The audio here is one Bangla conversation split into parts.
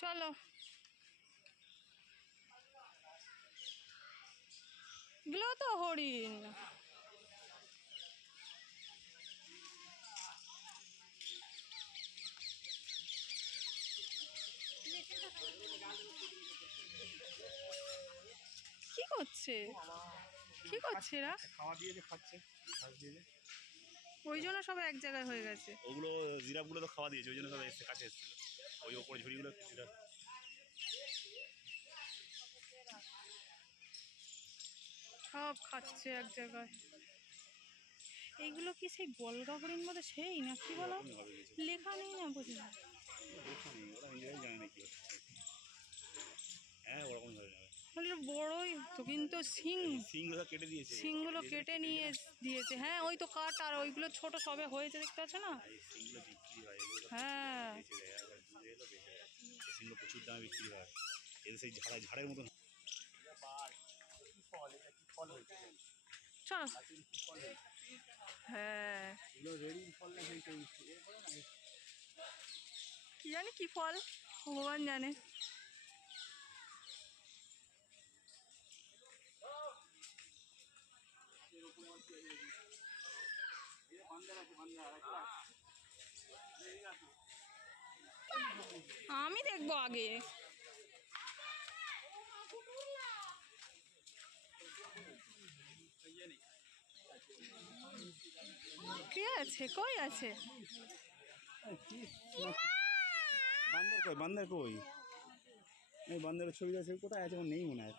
চলো এগুলো তো হরিণ। কি করছে এরা? খাওয়া দিয়ে খাচ্ছে, ঘাস দিয়ে। ওই জন্য সব এক জায়গায় হয়ে গেছে। ওগুলো জিরাফগুলো তো খাওয়া দিয়েছে, ওই জন্য সব এসে কাছে এসেছিল। ওই ওপরে ঝুড়িগুলো জিরাফ সব খাচ্ছে এক জায়গায়। এইগুলো কি সেই বলগা হরিণ মধ্যে সেই না কি বলো, লেখা নেই না বুঝি না। ওরা নিজেরাই জানে না কি হচ্ছে। হ্যাঁ ওরকম ধরে নেবে। বড়ই তো, কিন্তু শিংগুলো কেটে দিয়েছে, শিংগুলো কেটে নিয়ে দিয়েছে। হ্যাঁ ওই তো কাট, আর ওইগুলো ছোট সবে হয়েছে দেখতে পাচ্ছ না। শিংগুলো বিক্রি হয়, হ্যাঁ শিংগুলো প্রচুর দামে বিক্রি হয়। এদের সেই ঝাড়ের মতন। চলো হ্যাঁ কি জানি কি ফল, ভগবান জানে। আমি দেখবো আগে। কে আছে, কই আছে? বান্দর কই, বান্দর কই? এই বান্দরের ছবি আছে, কোথায় আছে? নেই মনে হয়,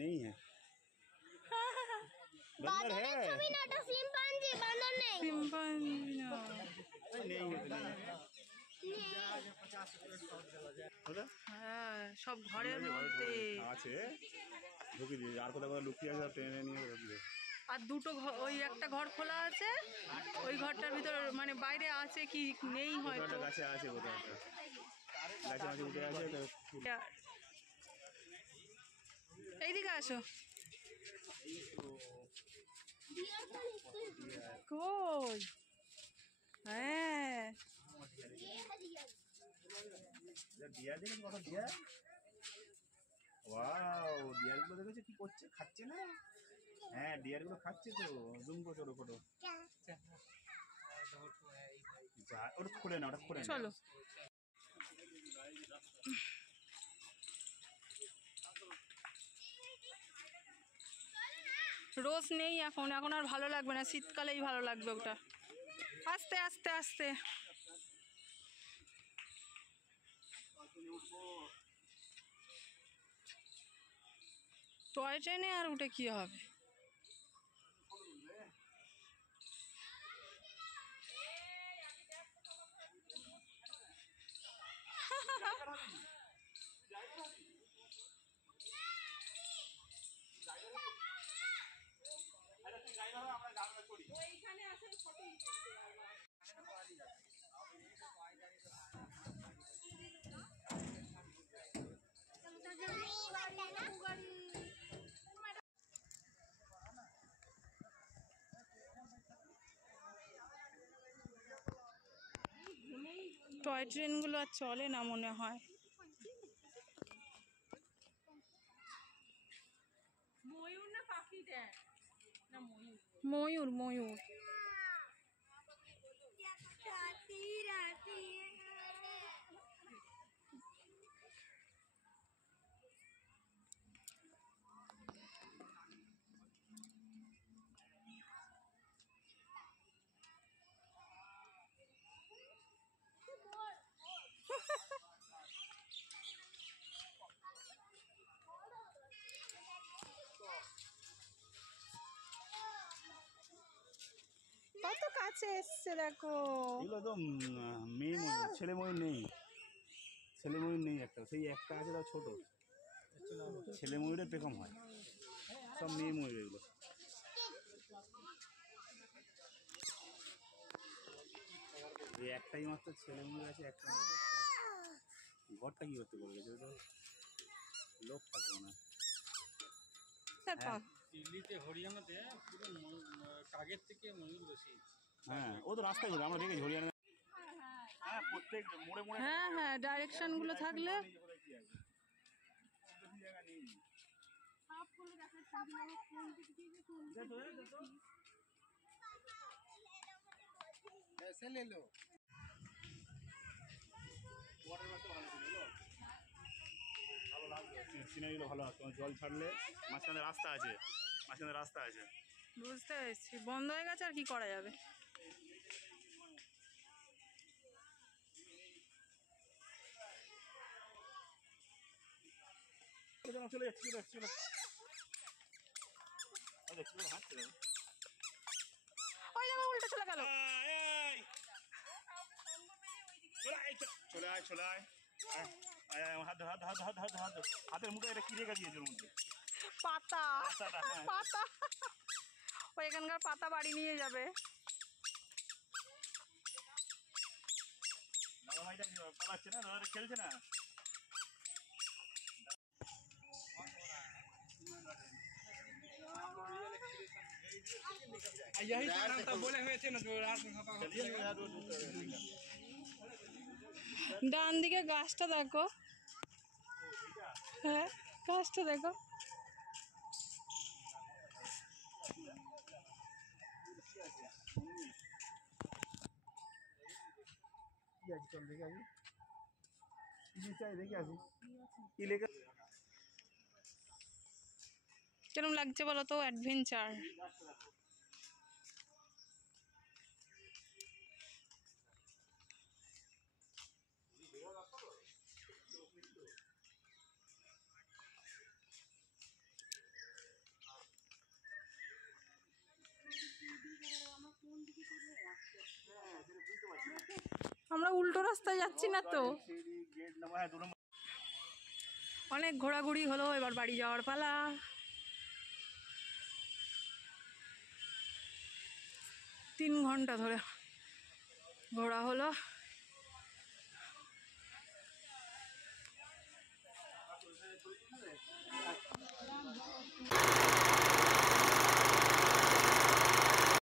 নেই। হ্যাঁ বান্দর হ্যাঁ, শিম্পাঞ্জি বান্দর নেই, শিম্পাঞ্জি না নেই। হ্যাঁ সব ঘরের মধ্যে আছে, ঢুকিয়ে দিয়ে আর কোথাও কোথাও লুকিয়ে আছে, ট্রেনে নিয়ে ঢুকিয়ে। আর দুটো ওই একটা ঘর খোলা আছে, ওই ঘরটার ভিতরে মানে বাইরে আছে কি নেই হয়তো। গাছে আছে, কোথাও একটা গাছে মাঝে উঠে আছে। এইদিকে আসো। কই? হ্যাঁ ডিয়ার দেখেছি, কত ডিয়ার। ওয়াও, ডিয়ারগুলো দেখেছো কি করছে, খাচ্ছে না? হ্যাঁ ডিয়ারগুলো খাচ্ছে তো, জুম করছো ওর ফটো। ওটা খুলে না, ওটা খুলে না। চলো রোজ নেই এখন, এখন আর ভালো লাগবে না, শীতকালেই ভালো লাগবে ওটা। আস্তে আস্তে আস্তে। টয় ট্রেনে আর উঠে কি হবে? টয় ট্রেনগুলো আর চলে না মনে হয়। ময়ূর না পাখি দেখ না, ময়ূর ময়ূর। কত কাছে এসছে দেখো। এগুলো তো মেয়ে ময়ূর, ছেলে ময়ূর নেই, ছেলে ময়ূর নেই একটা, সেই একটা আছে তাও ছোট। ছেলে ময়ূরের পেখম হয়, সব মেয়ে ময়ূর এগুলো। এই একটাই মাত্র ছেলে ময়ূর আছে, একটা ঘরটা কি করতে বলে গেছে, লোক থাকে মনে হয়। দিল্লিতে হরিয়ানাতে পুরো কাকের থেকে ময়ূর বেশি। হ্যাঁ ও তো রাস্তায় ঘুরে, আমরা দেখেছি হরিয়ানা। হ্যাঁ প্রত্যেক মোড়ে মোড়ে হ্যাঁ হ্যাঁ ডাইরেকশনগুলো থাকলে কি আছে বেশি জায়গা নেই ऐसे ले लो ওয়াটার বাসটা ভালো ছিল ভালো লাগবে সিনারিগুলো ভালো আছে তোমার জল ছাড়লে মাঝখানে রাস্তা আছে বুঝতে পেরেছি, বন্ধ হয়ে গেছে আর কি করা যাবে। চলে যাচ্ছে হাঁটছে ওই দেখো উল্টো চলে গেল। চলে আয় হাতের মুখে এটা কি রেখে দিয়েছে ওর মধ্যে পাতা পাতাটা, হ্যাঁ। পাতা ওই এখানকার পাতা বাড়ি নিয়ে যাবে। দাদা ভাইটা পালাচ্ছে না, দাদাটা খেলছে না। यही तो बोले हुए थे ना जो रात में ডান দিকে গাছটা দেখো, হ্যাঁ গাছটা দেখো। চল দেখে আসি কি চাই, দেখে আসি কি লেখা। কিরম লাগছে বলো তো, অ্যাডভেঞ্চার। আমরা উল্টো রাস্তায় যাচ্ছি না তো। অনেক ঘোরাঘুরি হলো, এবার বাড়ি যাওয়ার পালা। 3 ঘন্টা ধরে ঘোরা হলো।